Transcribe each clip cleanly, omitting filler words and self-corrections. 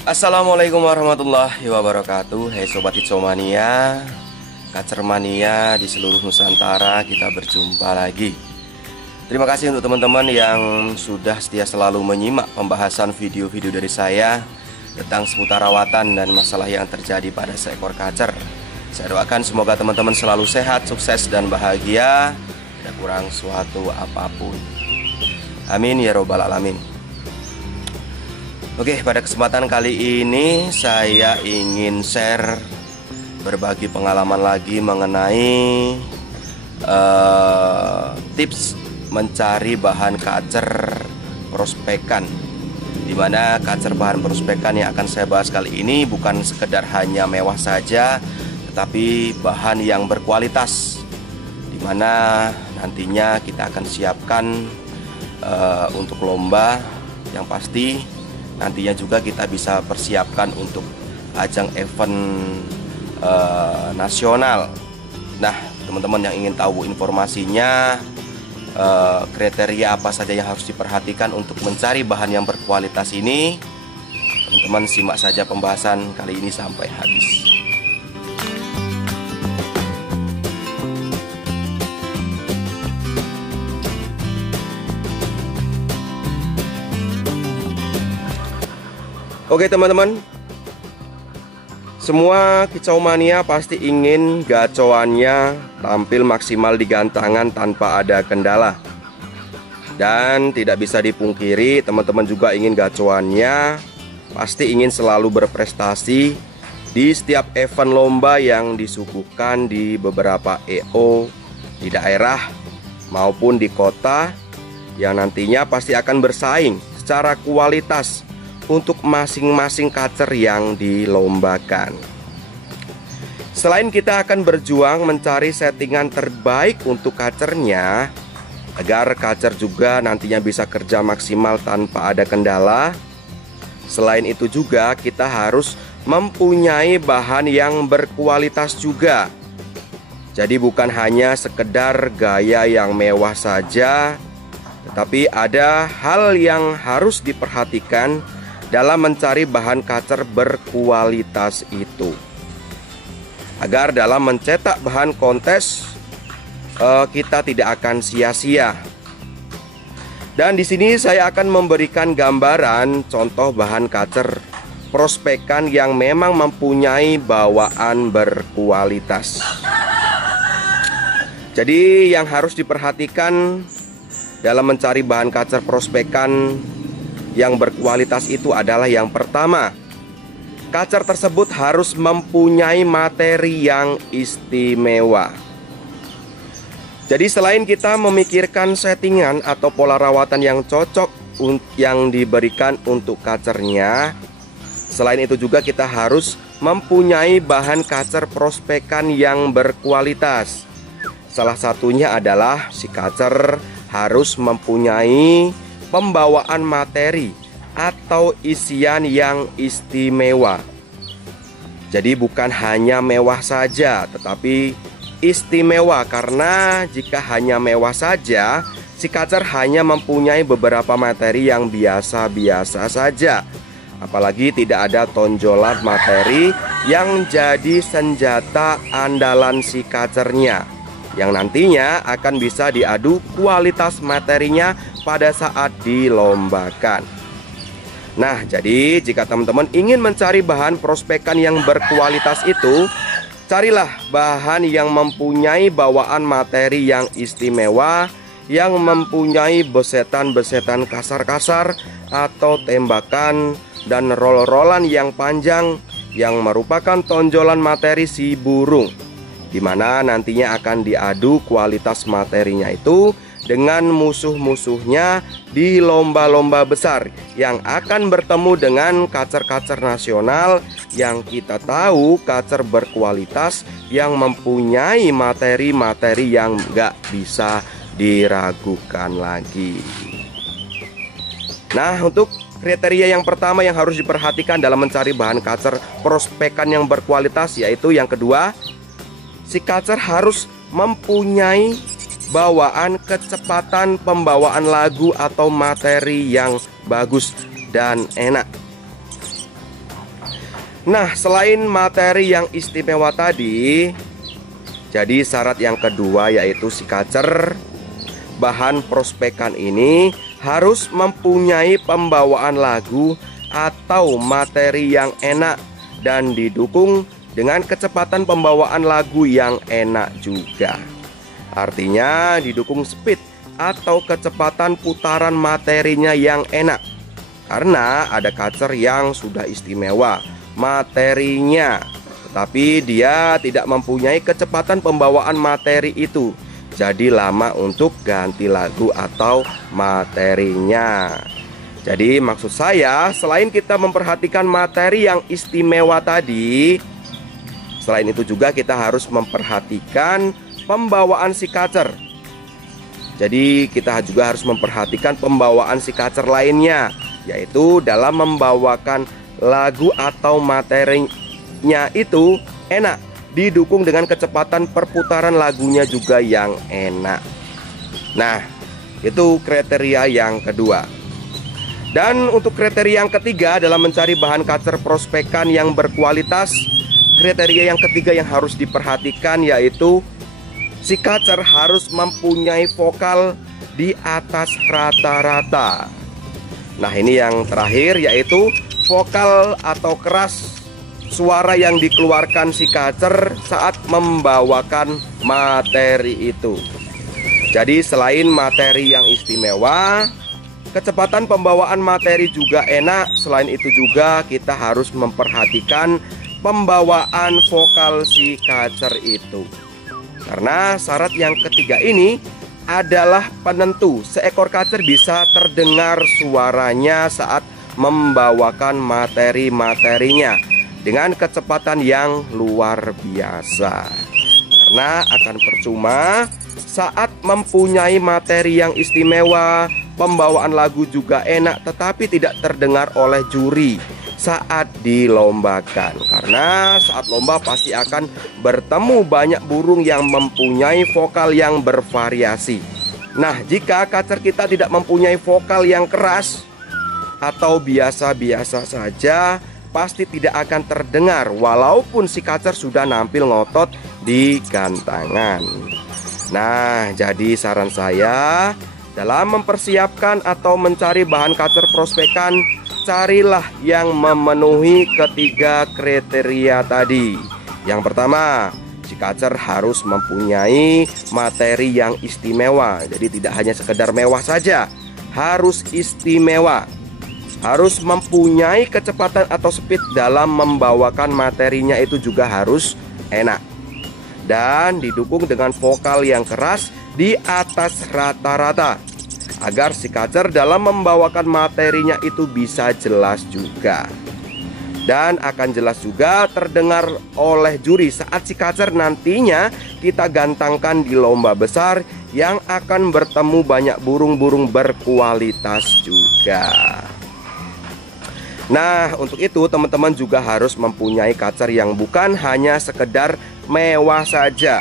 Assalamualaikum warahmatullahi wabarakatuh. Hai Sobat Hitsomania, Kacermania di seluruh Nusantara, kita berjumpa lagi. Terima kasih untuk teman-teman yang sudah setia selalu menyimak pembahasan video-video dari saya tentang seputar rawatan dan masalah yang terjadi pada seekor kacer. Saya doakan semoga teman-teman selalu sehat, sukses, dan bahagia, tidak kurang suatu apapun. Amin ya robbal alamin. Oke, pada kesempatan kali ini saya ingin share berbagi pengalaman lagi mengenai tips mencari bahan kacer prospekan. Dimana kacer bahan prospekan yang akan saya bahas kali ini bukan sekedar hanya mewah saja, tetapi bahan yang berkualitas, dimana nantinya kita akan siapkan untuk lomba yang pasti. Nantinya juga kita bisa persiapkan untuk ajang event nasional. Nah, teman-teman yang ingin tahu informasinya, kriteria apa saja yang harus diperhatikan untuk mencari bahan yang berkualitas ini, teman-teman simak saja pembahasan kali ini sampai habis. Oke teman-teman, semua kicau mania pasti ingin gacoannya tampil maksimal di gantangan tanpa ada kendala. Dan tidak bisa dipungkiri, teman-teman juga ingin gacoannya pasti ingin selalu berprestasi di setiap event lomba yang disuguhkan di beberapa EO di daerah maupun di kota, yang nantinya pasti akan bersaing secara kualitas untuk masing-masing kacer yang dilombakan. Selain kita akan berjuang mencari settingan terbaik untuk kacernya, agar kacer juga nantinya bisa kerja maksimal tanpa ada kendala. Selain itu juga kita harus mempunyai bahan yang berkualitas juga. Jadi bukan hanya sekedar gaya yang mewah saja, tetapi ada hal yang harus diperhatikan dalam mencari bahan kacer berkualitas itu, agar dalam mencetak bahan kontes kita tidak akan sia-sia. Dan di sini saya akan memberikan gambaran contoh bahan kacer prospekan yang memang mempunyai bawaan berkualitas. Jadi yang harus diperhatikan dalam mencari bahan kacer prospekan yang berkualitas itu adalah yang pertama, kacer tersebut harus mempunyai materi yang istimewa. Jadi selain kita memikirkan settingan atau pola rawatan yang cocok yang diberikan untuk kacernya, selain itu juga kita harus mempunyai bahan kacer prospekan yang berkualitas. Salah satunya adalah si kacer harus mempunyai pembawaan materi atau isian yang istimewa. Jadi bukan hanya mewah saja, tetapi istimewa, karena jika hanya mewah saja, si kacer hanya mempunyai beberapa materi yang biasa-biasa saja. Apalagi tidak ada tonjolan materi yang jadi senjata andalan si kacernya, yang nantinya akan bisa diadu kualitas materinya pada saat dilombakan. Nah, jadi jika teman-teman ingin mencari bahan prospekan yang berkualitas itu, carilah bahan yang mempunyai bawaan materi yang istimewa, yang mempunyai besetan-besetan kasar-kasar atau tembakan dan roll-rollan yang panjang yang merupakan tonjolan materi si burung, dimana nantinya akan diadu kualitas materinya itu dengan musuh-musuhnya di lomba-lomba besar yang akan bertemu dengan kacer-kacer nasional yang kita tahu kacer berkualitas yang mempunyai materi-materi yang gak bisa diragukan lagi. Nah, untuk kriteria yang pertama yang harus diperhatikan dalam mencari bahan kacer prospekan yang berkualitas, yaitu yang kedua, si kacer harus mempunyai bawaan kecepatan pembawaan lagu atau materi yang bagus dan enak. Nah, selain materi yang istimewa tadi, jadi syarat yang kedua yaitu si kacer bahan prospekan ini harus mempunyai pembawaan lagu atau materi yang enak dan didukung dengan kecepatan pembawaan lagu yang enak juga. Artinya didukung speed atau kecepatan putaran materinya yang enak. Karena ada kacer yang sudah istimewa materinya, tetapi dia tidak mempunyai kecepatan pembawaan materi itu. Jadi lama untuk ganti lagu atau materinya. Jadi maksud saya, selain kita memperhatikan materi yang istimewa tadi, selain itu juga kita harus memperhatikan pembawaan si kacer. Jadi kita juga harus memperhatikan pembawaan si kacer lainnya, yaitu dalam membawakan lagu atau materinya itu enak, didukung dengan kecepatan perputaran lagunya juga yang enak. Nah, itu kriteria yang kedua. Dan untuk kriteria yang ketiga dalam mencari bahan kacer prospekan yang berkualitas, kriteria yang ketiga yang harus diperhatikan yaitu si kacer harus mempunyai vokal di atas rata-rata. Nah, ini yang terakhir yaitu vokal atau keras suara yang dikeluarkan si kacer saat membawakan materi itu. Jadi selain materi yang istimewa, kecepatan pembawaan materi juga enak. Selain itu juga kita harus memperhatikan pembawaan vokal si kacer itu. Karena syarat yang ketiga ini adalah penentu seekor kacer bisa terdengar suaranya saat membawakan materi-materinya dengan kecepatan yang luar biasa. Karena akan percuma saat mempunyai materi yang istimewa, pembawaan lagu juga enak, tetapi tidak terdengar oleh juri saat dilombakan. Karena saat lomba pasti akan bertemu banyak burung yang mempunyai vokal yang bervariasi. Nah, jika kacer kita tidak mempunyai vokal yang keras atau biasa-biasa saja, pasti tidak akan terdengar walaupun si kacer sudah nampil ngotot di gantangan. Nah, jadi saran saya dalam mempersiapkan atau mencari bahan kacer prospekan, carilah yang memenuhi ketiga kriteria tadi. Yang pertama, si kacer harus mempunyai materi yang istimewa. Jadi tidak hanya sekedar mewah saja, harus istimewa. Harus mempunyai kecepatan atau speed dalam membawakan materinya itu juga harus enak. Dan didukung dengan vokal yang keras di atas rata-rata, agar si kacer dalam membawakan materinya itu bisa jelas juga. Dan akan jelas juga terdengar oleh juri saat si kacer nantinya kita gantangkan di lomba besar yang akan bertemu banyak burung-burung berkualitas juga. Nah, untuk itu teman-teman juga harus mempunyai kacer yang bukan hanya sekedar mewah saja,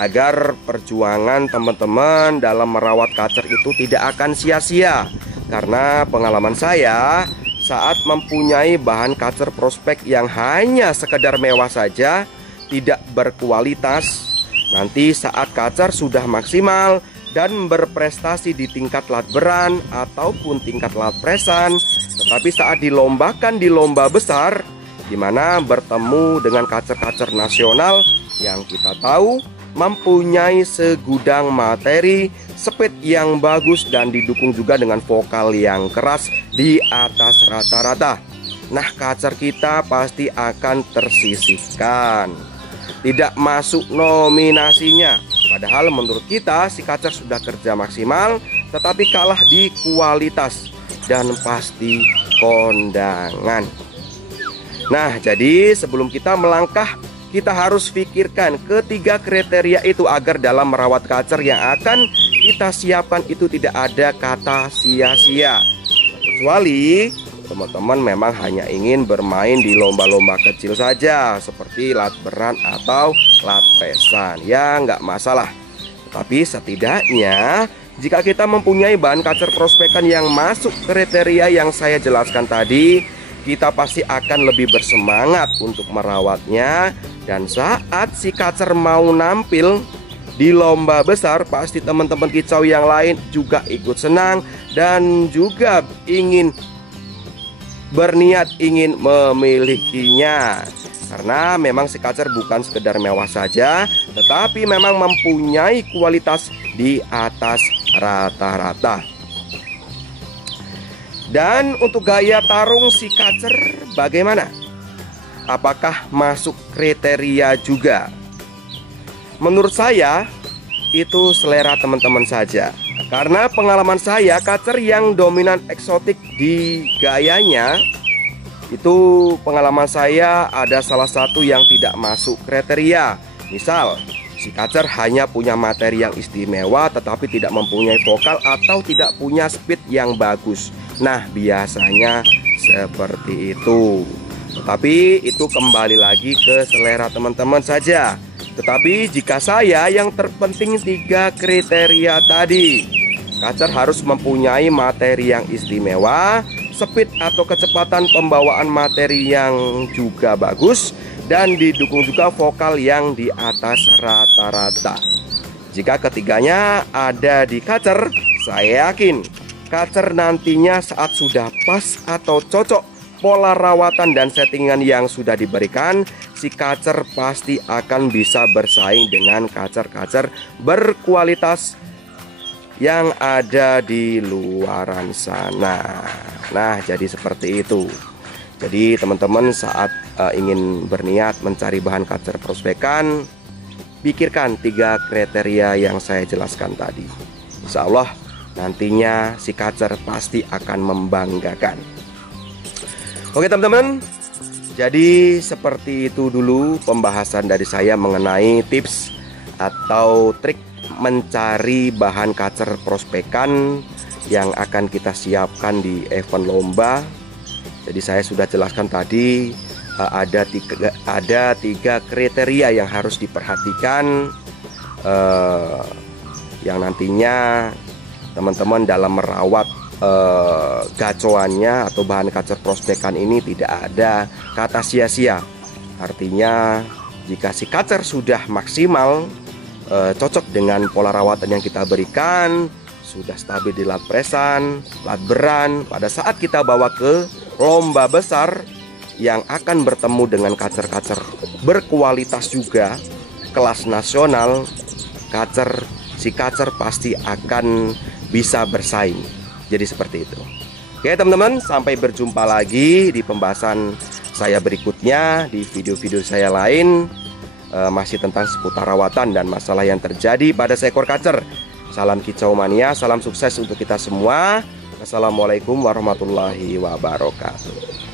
agar perjuangan teman-teman dalam merawat kacer itu tidak akan sia-sia. Karena pengalaman saya, saat mempunyai bahan kacer prospek yang hanya sekedar mewah saja, tidak berkualitas, nanti saat kacer sudah maksimal dan berprestasi di tingkat latberan ataupun tingkat latpresan, tetapi saat dilombakan di lomba besar, di mana bertemu dengan kacer-kacer nasional yang kita tahu mempunyai segudang materi, speed yang bagus dan didukung juga dengan vokal yang keras di atas rata-rata. Nah, kacer kita pasti akan tersisihkan, tidak masuk nominasinya. Padahal menurut kita si kacer sudah kerja maksimal, tetapi kalah di kualitas dan pasti kondangan. Nah, jadi sebelum kita melangkah, kita harus pikirkan ketiga kriteria itu agar dalam merawat kacer yang akan kita siapkan itu tidak ada kata sia-sia. Kecuali teman-teman memang hanya ingin bermain di lomba-lomba kecil saja seperti latberan atau latpresan, ya nggak masalah. Tapi setidaknya jika kita mempunyai bahan kacer prospekan yang masuk kriteria yang saya jelaskan tadi, kita pasti akan lebih bersemangat untuk merawatnya. Dan saat si kacer mau nampil di lomba besar, pasti teman-teman kicau yang lain juga ikut senang dan juga ingin berniat ingin memilikinya. Karena memang si kacer bukan sekedar mewah saja, tetapi memang mempunyai kualitas di atas rata-rata. Dan untuk gaya tarung si kacer bagaimana? Apakah masuk kriteria juga? Menurut saya itu selera teman-teman saja. Karena pengalaman saya, kacer yang dominan eksotik di gayanya, itu pengalaman saya ada salah satu yang tidak masuk kriteria. Misal, si kacer hanya punya materi yang istimewa tetapi tidak mempunyai vokal atau tidak punya speed yang bagus. Nah, biasanya seperti itu. Tetapi itu kembali lagi ke selera teman-teman saja. Tetapi jika saya, yang terpenting 3 kriteria tadi. Kacer harus mempunyai materi yang istimewa, speed atau kecepatan pembawaan materi yang juga bagus, dan didukung juga vokal yang di atas rata-rata. Jika ketiganya ada di kacer, saya yakin kacer nantinya saat sudah pas atau cocok pola rawatan dan settingan yang sudah diberikan, si kacer pasti akan bisa bersaing dengan kacer-kacer berkualitas yang ada di luaran sana. Nah, jadi seperti itu. Jadi teman-teman saat ingin berniat mencari bahan kacer prospekan, pikirkan 3 kriteria yang saya jelaskan tadi. Insya Allah nantinya si kacer pasti akan membanggakan. Oke teman-teman, jadi seperti itu dulu pembahasan dari saya mengenai tips atau trik mencari bahan kacer prospekan yang akan kita siapkan di event lomba. Jadi saya sudah jelaskan tadi ada 3 kriteria yang harus diperhatikan, yang nantinya teman-teman dalam merawat gacoannya atau bahan kacer prospekan ini tidak ada kata sia-sia. Artinya jika si kacer sudah maksimal, cocok dengan pola rawatan yang kita berikan, sudah stabil di lat presan, lat beran, pada saat kita bawa ke lomba besar yang akan bertemu dengan kacer-kacer berkualitas juga kelas nasional, si kacer pasti akan bisa bersaing. Jadi seperti itu. Oke teman-teman, sampai berjumpa lagi di pembahasan saya berikutnya, di video-video saya lain, masih tentang seputar rawatan dan masalah yang terjadi pada seekor kacer. Salam kicau mania, salam sukses untuk kita semua. Assalamualaikum warahmatullahi wabarakatuh.